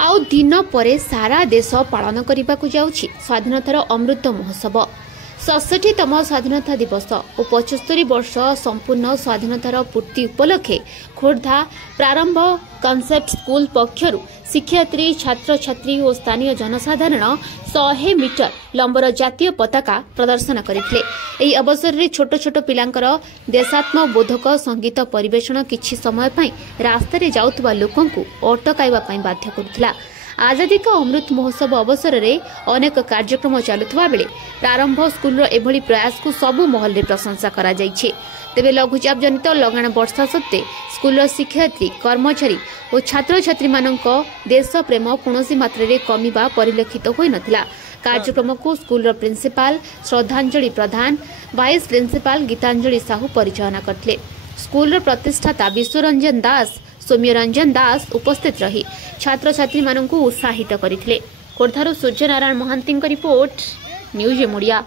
आउ दिन परे सारा देश पालन करने को जाउछि स्वाधीनतार अमृत महोत्सव 67तम स्वाधीनता दिवस और 75 वर्ष संपूर्ण स्वाधीनतार पूर्ति उपलक्षे खोर्धा प्रारंभ कॉन्सेप्ट स्कूल पक्षरु शिक्षार्थी छात्र छात्री और स्थानीय जनसाधारण 100 मीटर लंबर जातीय पताका प्रदर्शन करथिले। एही अवसर रे छोट छोट पिलांकर देशात्मबोधक संगीत परिवेषण किछि समय पई रास्ता रे जाउतबा लोकंकु अटकाइबा पई बाध्य करथिला। आजादी का अमृत महोत्सव अवसर में अनेक कार्यक्रम चलुवा बेले प्रारंभ स्कूल एभली प्रयास को सबु महल रे प्रशंसा करा जाइछे। तेबे लघुचाप जनित लगाण वर्षा सत्वे स्कूल शिक्षार्थी कर्मचारी और छात्र छात्री मानक देश प्रेम कौनसी मात्रा रे कमिबा परिलक्षित होई नथिला। कार्यक्रम को स्कूल प्रिंसिपाल श्रद्धांजलि प्रधान वाइस प्रिंसिपाल गीतांजलि साहू परिचालना करथिले। स्कूल प्रतिष्ठाता विश्वरंजन दास सौम्यरंजन दास उपस्थित रही छात्र छात्री मानक उत्साहित करथिले। खोर्धारू सूर्यनारायण महांती रिपोर्ट न्यूज एमुड़िया।